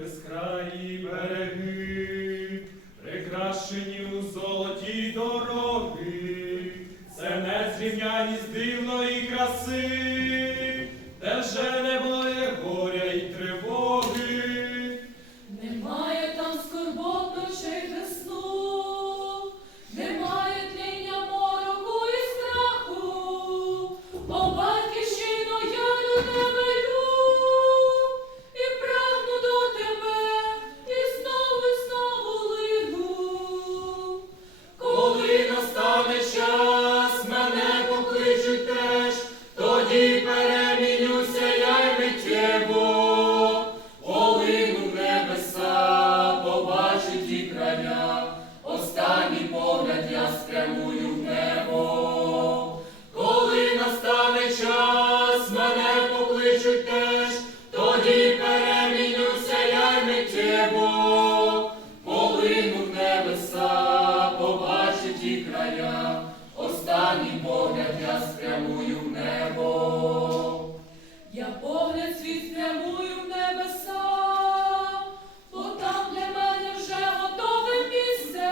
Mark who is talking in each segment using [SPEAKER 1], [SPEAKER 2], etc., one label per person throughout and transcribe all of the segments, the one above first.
[SPEAKER 1] безкраї береги, прикрашені у золоті дороги, це незрівняність з краси, ті края, останній погляд я спрямую в небо. Я погляд
[SPEAKER 2] свій спрямую в небеса, бо там для мене вже готове місце,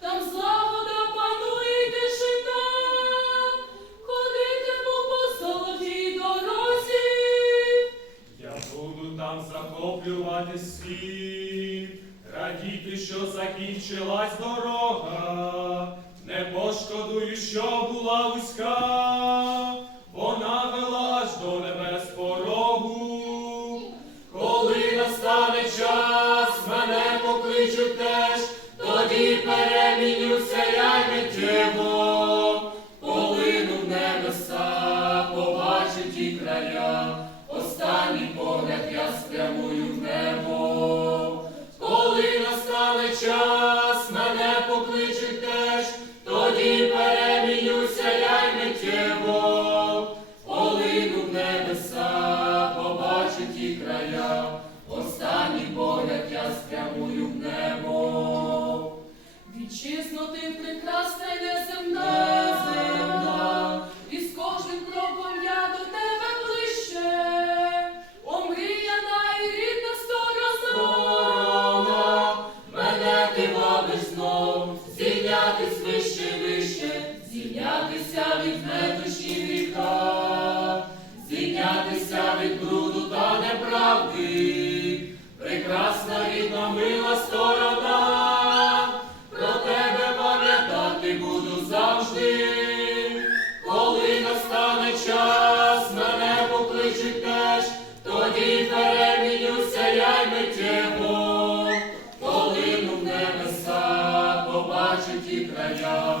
[SPEAKER 2] там злагода панує тишина, ходитиму по золотій дорозі.
[SPEAKER 1] Я буду там захоплювати світ, радіти, що закінчилась дорога, не пошкодую, що була вузька, вона вела аж до небес порогу. Коли настане час, мене покличуть теж, тоді перемінюся я й звільнятися від метушні гріха, звільнятися від бруду та неправди, прекрасна рідна мила сторона, про тебе пам'ятати буду завжди, коли настане час, мене покличуть теж, тоді перемінюся я й миттєво, коли в небеса побачить і края